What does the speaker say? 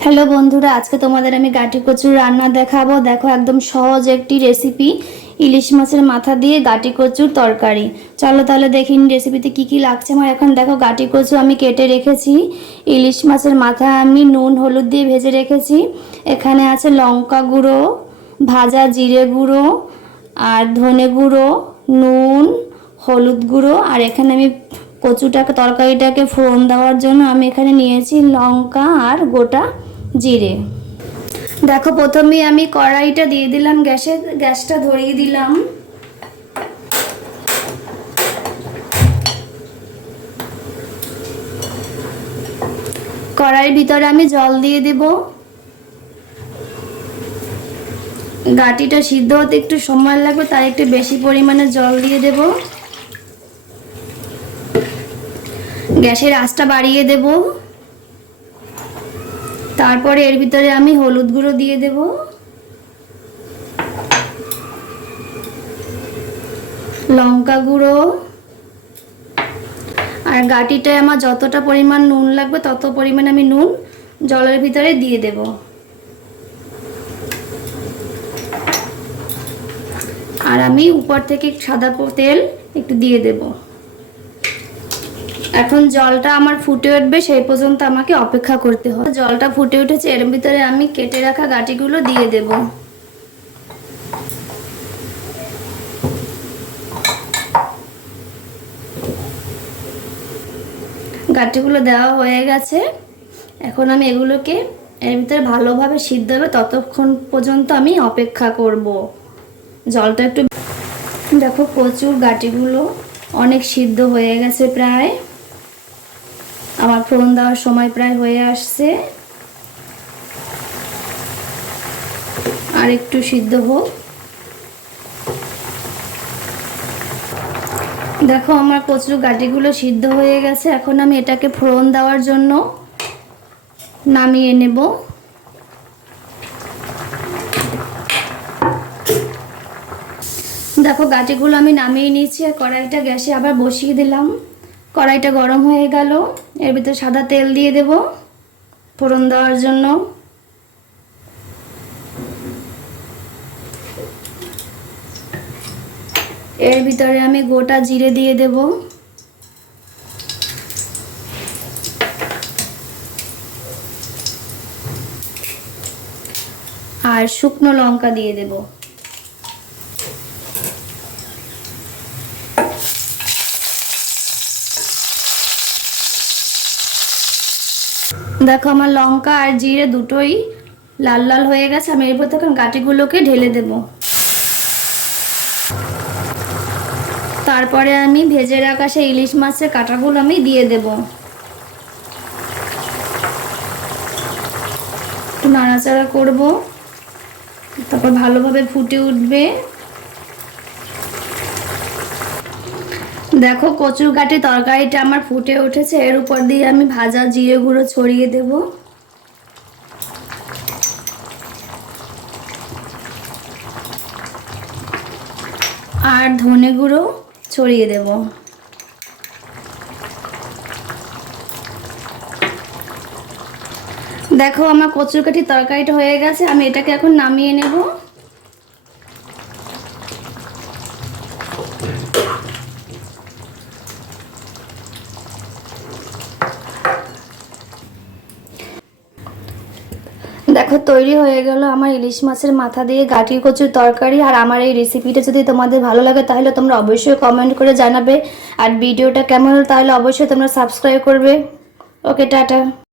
Hello बंधुरा आज के तुम्हारे आमी गाठी कचुर रान्ना देखाबो। देखो एकदम सहज एकटी रेसिपि इलिश माछेर माथा दिए गाठी कचुर तरकारी। चलो ताहले देखि रेसिपिते की लागछे आमार। एखन देखो गाठी कचु आमी केटे रेखेछि, इलिश माछेर माथा आमी नुन हलुद दिए भेजे रेखेछि। एखाने आछे लंका गुड़ो, भाजा जिरे गुड़ो और धने गुड़ो, नुन हलुद गुड़ो और एखाने आमी कचुटाके तरकारिटाके फोड़न देওয়ার জন্য আমি এখানে নিয়েছি লঙ্কা আর গোটা জিরে। देखो प्रथमे आमी कड़ाईटा दिए दिलाम गैसे, गैसटा धरिए दिलाम। कड़ाईर भितरे आमी जल दिए देब। गाठीटा सिद्ध होते एकटु समय लागবে, ताई एकटु बेशी परिमाणे जल दिए देब। गैसेर आँचटा बाड़िए देब। तारपरे एर भितरे आमी हलुद गुड़ो दिए देब, लंका गुड़ो और गाठीटाय आमार जतटा परिमाण नुन लागবে तत परिमाण आमी नुन जलेर भितरे दिए देब। और आमी ऊपर थेके सादा तेल एकटु दिए देब। এখন জলটা আমার ফুটে উঠবে সেই পর্যন্ত আমাকে অপেক্ষা করতে হবে। জলটা ফুটে উঠেছে, এর ভিতরে আমি কেটে রাখা গাঠিগুলো দিয়ে দেব। গাঠিগুলো দেওয়া হয়ে গেছে। এখন আমি এগুলোকে এর ভিতরে ভালোভাবে সিদ্ধ হবে ততক্ষণ পর্যন্ত আমি অপেক্ষা করব। জলটা একটু দেখো, কচুর গাঠিগুলো অনেক সিদ্ধ হয়ে গেছে প্রায়। আমার ফোড়ন দেওয়ার সময় প্রায় হয়ে আসছে, আর একটু সিদ্ধ হোক। দেখো আমার কচুর গাঠিগুলো সিদ্ধ হয়ে গেছে। এখন আমি এটাকে ফোড়ন দেওয়ার জন্য নামিয়ে নেব। দেখো গাঠিগুলো আমি নামিয়ে নিয়েছি আর কড়াইটা গ্যাসে আবার বসিয়ে দিলাম। কড়াইটা গরম হয়ে গেল, এর ভিতরে সাদা তেল দিয়ে দেব ফোড়ন দেওয়ার জন্য। এর ভিতরে আমি গোটা জিরে দিয়ে দেব, আর শুকনো লঙ্কা দিয়ে দেব। देखो আমার লঙ্কা আর জিরে দুটোই লাল লাল হয়ে গেছে। আমি এরপর তখন গাঠিগুলোকে ঢেলে দেব। তারপরে আমি ভেজে রাখা সেই ইলিশ মাছের কাঁটাগুলো আমি দিয়ে দেব। একটু নাড়াচাড়া করব, তারপর ভালোভাবে ফুটে উঠবে। দেখো কচুর গাঠি তরকারিটা আমার ফুটে উঠেছে। এর উপর দিয়ে আমি ভাজা জিরে গুঁড়ো ছড়িয়ে দেব। আর ধনে গুঁড়ো ছড়িয়ে দেব। দেখো আমার কচুর গাঠি তরকারিটা হয়ে গেছে। আমি এটাকে এখন নামিয়ে নেব। देखो तैरी हो गेल आमार इलिश माछेर माथा दिए गाठी कचुर तरकारी। और आमार এই রেসিপিটা যদি তোমাদের ভালো লাগে তাহলে তোমরা অবশ্যই কমেন্ট করে জানাবে। আর ভিডিওটা কেমন হলো তাহলে অবশ্যই তোমরা সাবস্ক্রাইব করবে। ওকে, টাটা।